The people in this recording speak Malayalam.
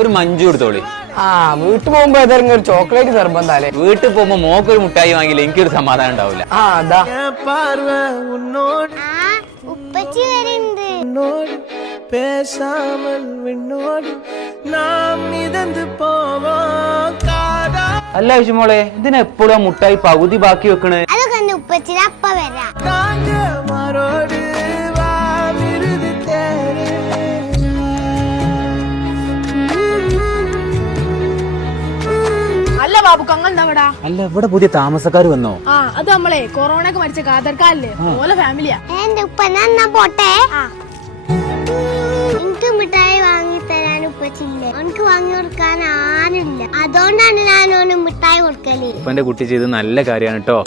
ഒരു മഞ്ജു കൊടുത്തോളി. വീട്ടിൽ പോകുമ്പോ ഏതെങ്കിലും ഒരു ചോക്ലേറ്റ് നിർബന്ധല്ലേ? വീട്ടിൽ പോകുമ്പോ മോക്കൊരു മുട്ടായി വാങ്ങിയില്ല എനിക്കൊരു സമാധാനം ഉണ്ടാവില്ല. അതാ അല്ല വിഷമോളെ, ഇതിന് എപ്പോഴും മുട്ടായി പകുതി ബാക്കി വെക്കണേ? അല്ല ബാബു കങ്ങൾ എന്താ? അല്ല ഇവിടെ പുതിയ താമസക്കാർ വന്നോ? അത് നമ്മളെ കൊറോണക്ക് മരിച്ച കാതർക്കാല്ലേ ഓല ഫാമിലിയാ. എന്റെ ഉപ്പ എന്നാ പോട്ടെ. എനിക്ക് മിഠായി വാങ്ങി തരാൻ ഉപ്പച്ചില്ല, എനിക്ക് വാങ്ങി കൊടുക്കാൻ ആരുമില്ല. അതുകൊണ്ടാണ് ഞാൻ ഓന് മിഠായി കൊടുക്കല്. ഉപ്പന്റെ കുട്ടി ചെയ്ത് നല്ല കാര്യമാണ് കേട്ടോ.